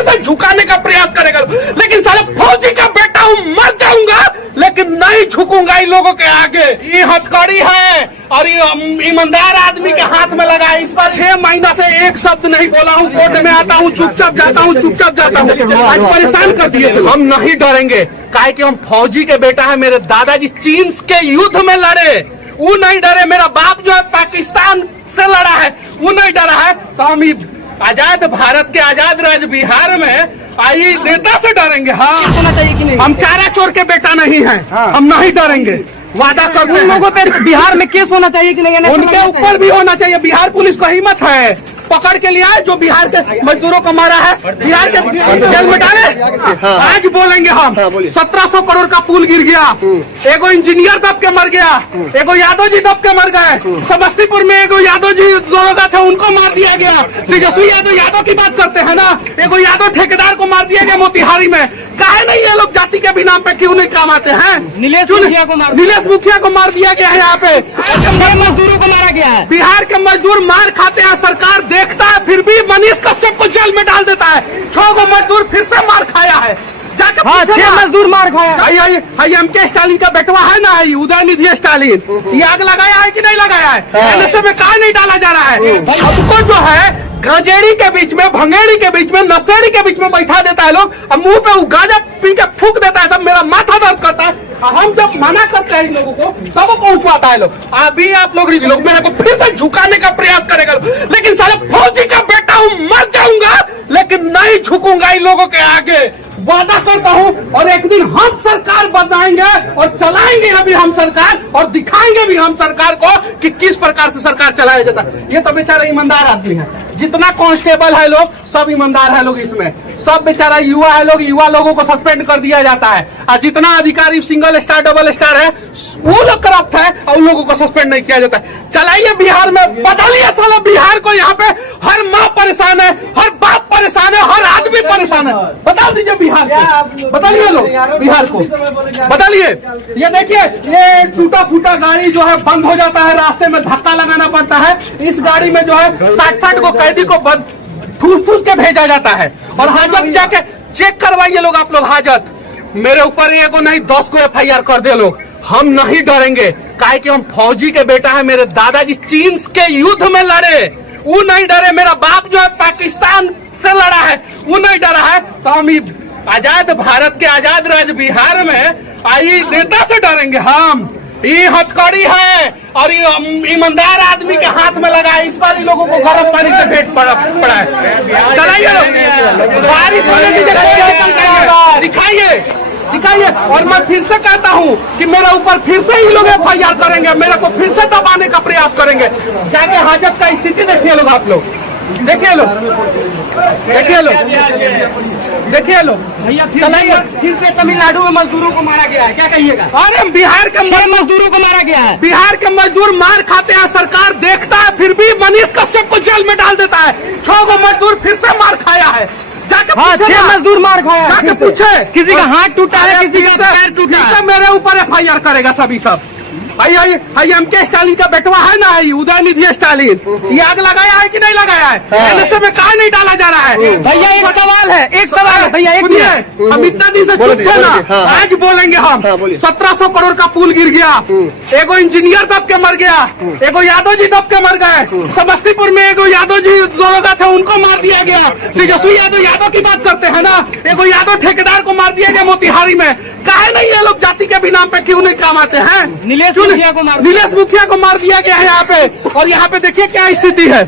फिर से झुकाने का प्रयास करेगा, लेकिन साले फौजी का बेटा हूँ, मर जाऊंगा लेकिन नहीं झुकूंगा इन लोगों के आगे। ये हथकड़ी है और ये ईमानदार आदमी के हाथ में लगा है। इस बार 6 महीना से एक शब्द नहीं बोला हूँ, कोर्ट में आता हूँ चुपचाप जाता हूँ, चुपचाप जाता हूँ। आज परेशान कर दिए। हम नहीं डरेंगे, काहे कि हम फौजी के बेटा है। मेरे दादाजी चीन के युद्ध में लड़े, वो नहीं डरे। मेरा बाप जो है पाकिस्तान से लड़ा है, वो नहीं डरा है। तो हम आजाद भारत के आजाद राज्य बिहार में आई नेता से डरेंगे? हाँ, होना चाहिए कि नहीं? हम चारा चोर के बेटा नहीं हैं। हम नहीं डरेंगे, वादा करते हैं। लोगों पे बिहार में केस होना चाहिए कि नहीं? उनके ऊपर भी होना चाहिए। बिहार पुलिस को हिम्मत है, पकड़ के लिया है जो बिहार के मजदूरों को मारा है, बिहार के जेल में डाले। आज बोलेंगे हम, 1700 करोड़ का पुल गिर गया, एगो इंजीनियर दब के मर गया, एगो यादव जी दब के मर गए। समस्तीपुर में एगो यादव जी दरोगा थे, उनको मार दिया गया। तेजस्वी यादव की बात करते हैं ना, एगो यादव ठेकेदार को मार दिया गया मोतिहारी में। काहे नहीं ये लोग जाति के भी नाम पे क्यों नहीं काम आते हैं? नीलेश मुखिया को मार दिया गया है। यहाँ पे मजदूरों को मारा गया है। बिहार के मजदूर मार खाते हैं, सरकार देखता है, फिर भी मनीष कश्यप को जेल में डाल देता है। 6 गो मजदूर फिर से मार खाया है। जाके 6 मजदूर मार खाया। एमके स्टालिन का बेटवा है ना, उदयनिधि स्टालिन, ये आग लगाया है कि नहीं लगाया है? एनएसए में कहा नहीं डाला जा रहा है? हमको जो है गजेड़ी के बीच में, भंगेड़ी के बीच में, नशेड़ी के बीच में बैठा देता है लोग, और मुंह पे गांजा पी के फूक देता है। सब मेरा माथा दर्द करता है। हम जब मना करते हैं इन लोगों को, तब वो पहुंचवाता है लोग। अभी आप लोग मेरे को फिर से झुकाने का प्रयास करेगा, लेकिन साले फौजी का बेटा हूँ, मर जाऊंगा लेकिन नहीं झुकूंगा इन लोगों के आगे। वादा करता हूँ, और एक दिन हम सरकार बनाएंगे और चलाएंगे अभी हम सरकार, और दिखाएंगे भी हम सरकार को कि किस प्रकार से सरकार चलाया जाता है। ये तो बेचारा ईमानदार आदमी है। जितना कांस्टेबल है लोग, सब ईमानदार है लोग। इसमें सब बेचारा युवा है लोग, युवा लोगों को सस्पेंड कर दिया जाता है। और जितना अधिकारी सिंगल स्टार डबल स्टार है, वो लोग करप्ट है और उन लोगों को सस्पेंड नहीं किया जाता है। चलाइए बिहार में, बदलिए साला बिहार को। यहाँ पे हर माँ परेशान है, हर बाप परेशान है, हर आदमी परेशान है। बता दीजिए बिहार को, बदलिए लोग बिहार को, बदलिए। ये देखिए, ये टूटा फूटा गाड़ी जो है बंद हो जाता है, रास्ते में धक्का लगाना पड़ता है। इस गाड़ी में जो है 60 को कैदी को ठूस ठूस के भेजा जाता है, और हाजत जाके चेक करवाइए लोग, आप लोग हाजत। मेरे ऊपर एगो नहीं 10 को FIR कर दे लोग। हम नहीं डरेंगे, काहे कि हम फौजी के बेटा है। मेरे दादाजी चीन के युद्ध में लड़े, वो नहीं डरे। मेरा बाप जो है पाकिस्तान से लड़ा है, वो नहीं डरा है। तो हम आजाद भारत के आजाद राज्य बिहार में आई नेता से डरेंगे? हम ये हथकड़ी है और ये ईमानदार आदमी के हाथ में लगा है। इस बार इन लोगों को गर्म पानी से भेंट पड़ा है। चलाइए लोग, बारिश होने की दिखाइए। और मैं फिर से कहता हूँ कि मेरे ऊपर फिर से ही लोग FIR करेंगे, मेरे को फिर से दबाने का प्रयास करेंगे। जाके हाजत का स्थिति देखिए लोग, आप लोग देखिए लोग भैया फिर से तमिलनाडु में मजदूरों को मारा गया है, क्या कहिएगा? अरे बिहार के मजदूरों को मारा गया है। बिहार के मजदूर मार खाते हैं, सरकार देखता है, फिर भी मनीष कश्यप को जेल में डाल देता है। 6 गो मजदूर फिर से मार खाया है। जाके 6 मजदूर मार खाया। जाके पूछे, किसी का हाथ टूटा है, किसी का पैर टूटा है। मेरे ऊपर FIR करेगा सभी सब। एमके स्टालिन का बेटवा है ना, उदयनिधि स्टालिन, ये आग लगाया है कि नहीं लगाया है? एनएसए में कहा नहीं डाला जा रहा है? भैया एक सवाल है भैया, एक मिनट। हम इतना दिन से चुप थे ना, आज बोलेंगे हम। 1700 करोड़ का पुल गिर गया, एगो इंजीनियर दब के मर गया, एगो यादव जी दब के मर गए। समस्तीपुर में एगो यादव जी दरोगा थे, उनको मार दिया गया। तेजस्वी यादव की बात करते हैं ना, एगो यादव ठेकेदार को मार दिया गया मोतिहारी में। काहे नहीं ये लोग जाति के भी नाम पे क्यों नहीं काम आते हैं? नीलेश मुखिया को मार दिया गया है यहाँ पे। और यहाँ पे देखिए क्या स्थिति है।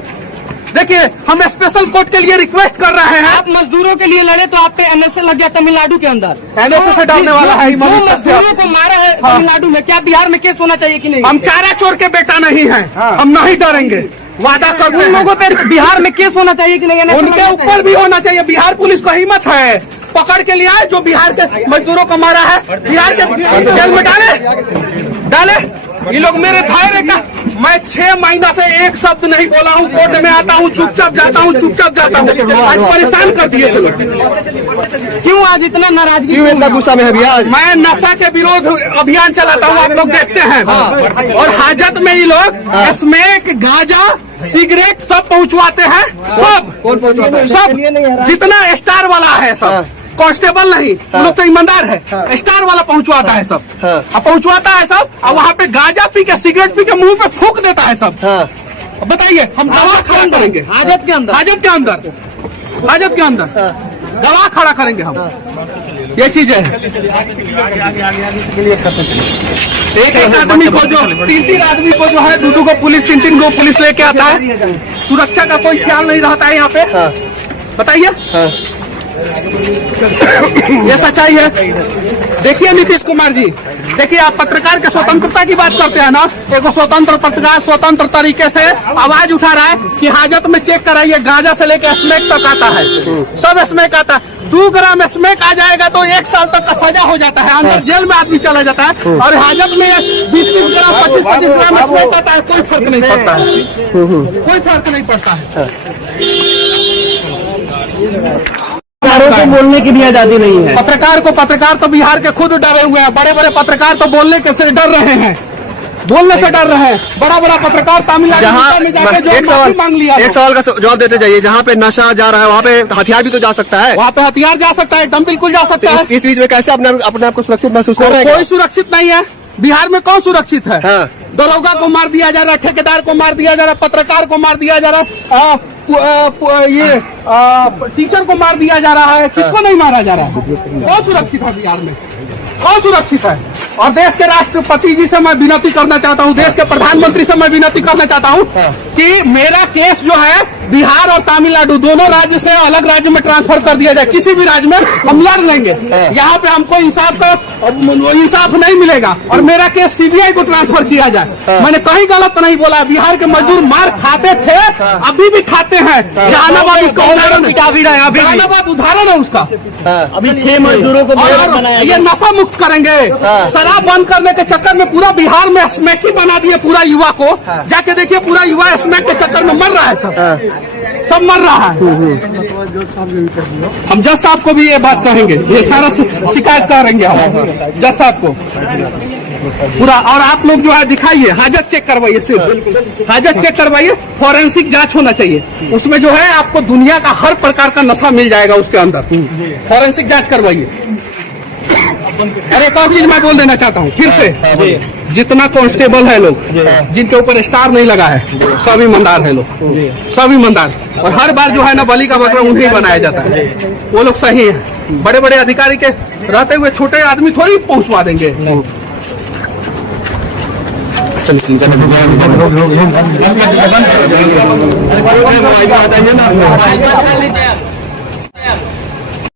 देखिए, हम स्पेशल कोर्ट के लिए रिक्वेस्ट कर रहे हैं। आप मजदूरों के लिए लड़े तो आप पे NSA लग गया तमिलनाडु के अंदर। NSA से डालने वाला है। मजदूरों को मारा है तमिलनाडु में, क्या बिहार में केस होना चाहिए कि नहीं? हम चारा चोर के बेटा नहीं है, हम नहीं डरेंगे, वादा करते हैं। लोगों पे बिहार में केस होना चाहिए कि नहीं? उनके ऊपर भी होना चाहिए। बिहार पुलिस को हिम्मत है, पकड़ के लिया है जो बिहार के मजदूरों को मारा है, बिहार के जेल में डाले। ये लोग मेरे धैर्य का, मैं 6 महीना से एक शब्द नहीं बोला हूँ, कोर्ट में आता हूँ चुपचाप जाता हूँ, चुपचाप जाता हूँ। आज परेशान कर दिए थे लोग। क्यों आज इतना नाराजगी, क्यों इतना गुस्सा में है भैया? मैं नशा के विरोध अभियान चलाता हूँ, आप लोग देखते हैं। और हाजत में ही लोग स्मैक, गांजा सिगरेट सब पहुंचवाते हैं, सब कौन पहुंचवाता है? सब जितना स्टार वाला है सब, कांस्टेबल नहीं, वो लोग तो ईमानदार है, स्टार वाला पहुंचवाता है सब, अब पहुंचवाता है सब, और वहाँ पे गांजा पी के सिगरेट पी के मुंह पे फूंक देता है सब। बताइए हम दवा खड़ा करेंगे हाजत के अंदर, हाजत के अंदर, हाजत के अंदर दवा खड़ा करेंगे हम। ये चीज है, एक एक आदमी को जो 3-3 आदमी को जो है, 2-2 को पुलिस, 3-3 को पुलिस लेके आता है, सुरक्षा का कोई ख्याल नहीं रहता है यहाँ पे। बताइए ये सच्चाई है। देखिए नीतीश कुमार जी, देखिए आप पत्रकार के स्वतंत्रता की बात करते हैं ना, एक स्वतंत्र पत्रकार स्वतंत्र तरीके से आवाज उठा रहा है कि हाजत में चेक कराइए, गांजा से लेकर स्मैक तक आता है, सब स्मैक आता है। 2 ग्राम स्मैक आ जाएगा तो 1 साल तक का सजा हो जाता है, अंदर जेल में आदमी चला जाता है। और हाजत में 20-20 ग्राम 25-25 ग्राम स्मैक आता है, कोई फर्क नहीं पड़ता है, कोई फर्क नहीं पड़ता है। पत्रकारों को बोलने की भी आजादी नहीं है। पत्रकार तो बिहार के खुद डरे हुए हैं, बड़े बड़े पत्रकार तो बोलने के से डर रहे हैं, बोलने से डर रहे हैं। बड़ा पत्रकार तमिलनाडु में जाके जो माफी मांग लिया। एक सवाल का जवाब देते जाइए, जहाँ पे नशा जा रहा है वहाँ पे हथियार भी तो जा सकता है, वहाँ पे हथियार जा सकता है, एकदम बिल्कुल जा सकता है। इस बीच में कैसे अपने आप को सुरक्षित महसूस कर रहे हैं? कोई सुरक्षित नहीं है बिहार में, कौन सुरक्षित है? दरोगा को मार दिया जा रहा है, ठेकेदार को मार दिया जा रहा है, पत्रकार को मार दिया जा रहा है, ये टीचर को मार दिया जा रहा है, किसको नहीं मारा जा रहा है? कौन सुरक्षित है बिहार में? कौन सुरक्षित है? और देश के राष्ट्रपति जी से मैं विनती करना चाहता हूँ, देश के प्रधानमंत्री से मैं विनती करना चाहता हूँ कि मेरा केस जो है बिहार और तमिलनाडु दोनों राज्य से अलग राज्य में ट्रांसफर कर दिया जाए। किसी भी राज्य में हम लड़ लेंगे, यहाँ पे हमको इंसाफ नहीं मिलेगा, और मेरा केस सीबीआई को ट्रांसफर किया जाए। मैंने कहीं गलत नहीं बोला, बिहार के मजदूर मार खाते थे, अभी भी खाते हैं। जहानाबाद इसका उदाहरण, जहानाबाद उदाहरण है उसका। अभी 6 मजदूरों को ये नशा मुक्त करेंगे, शराब बंद करने के चक्कर में पूरा बिहार में स्मैक ही बना दिए पूरा युवा को। जाके देखिए पूरा युवा स्मैक के चक्कर में मर रहा है, सब मर रहा है। हम जज साहब को भी ये बात कहेंगे, ये सारा शिकायत करेंगे हम जज साहब को पूरा। और आप लोग जो है दिखाइए, हाजत चेक करवाइए, सिर्फ हाजत चेक करवाइए, फॉरेंसिक जांच होना चाहिए उसमें, जो है आपको दुनिया का हर प्रकार का नशा मिल जाएगा उसके अंदर। फॉरेंसिक जांच करवाइए। अरे एक और चीज मैं बोल देना चाहता हूँ फिर से, जितना कांस्टेबल है लोग जिनके ऊपर स्टार नहीं लगा है, सब ईमानदार है लोग, सब ईमानदार। और हर बार जो है ना बलि का बकरा उन्हें बनाया जाता है, वो लोग सही है। बड़े बड़े अधिकारी के रहते हुए छोटे आदमी थोड़ी पहुंचवा देंगे।